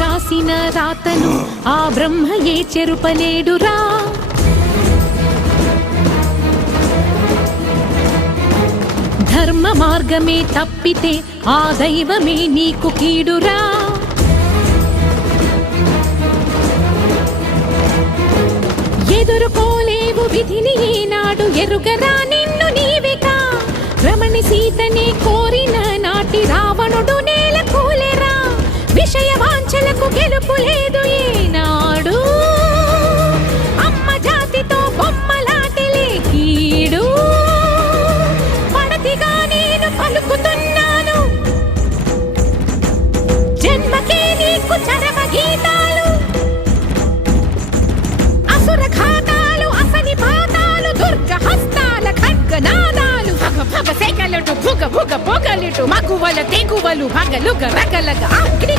రాసిన రాతను ఆ బ్రహ్మయే చెరుపలేడురా. ధర్మ మార్గమే తప్పితే ఆ దైవమే నీకు కీడురా. ఎదుర్కోలేవు విధిని ఈనాడు ఎరుగరా నిన్ను నీవిగా. రమణి సీతనే కోరిన నాటి రావణుడు నేల కూలెరా. విషయ వాంఛలకు గెలుపు లేదు ఈనాడు. అమ్మ జాతితో బొమ్మలాటలే కీడు. పడతిగా నేను పలుకుతున్నాను జన్మకే నీకు చరమ గీతాలు. అసుర ఘాతాలు అసని పాతాలు దుర్గ హస్తాల ఖడ్గనాదాలు. భగ భగ సెగలటు భుగ భుగ పొగలిటు మగువల తెగువలు భగలుగ రగలగ అగ్నిగ